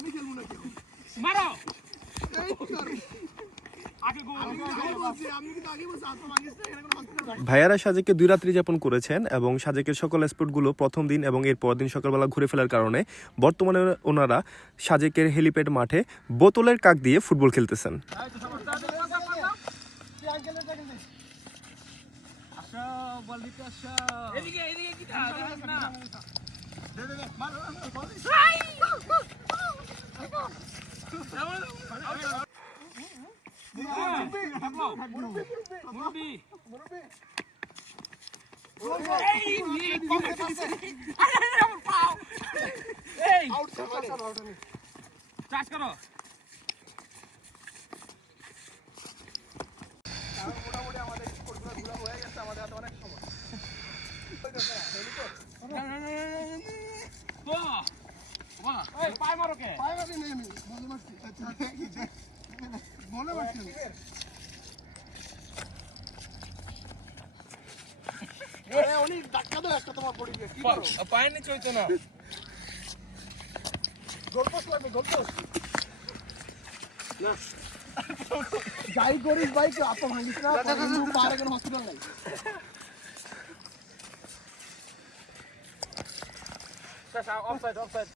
আমি খেলবো না কেউ মারো ভাইয়ারা সাজেকে 2 রাত্রি যাপন করেছেন এবং সাজেকের সকল স্পটগুলো প্রথম দিন এবং এর পরের দিন সকালবেলা ঘুরে ফেলার কারণে বর্তমানে ওনারা সাজেকের হেলিপ্যাড মাঠে বোতলের কাক দিয়ে ফুটবল খেলতেছেন। পায়ের নিচে হইতো না যাই করিস ভাই কেউ আপা ভাঙিস না পারে কোনো হসপিটাল নাই অফসাইড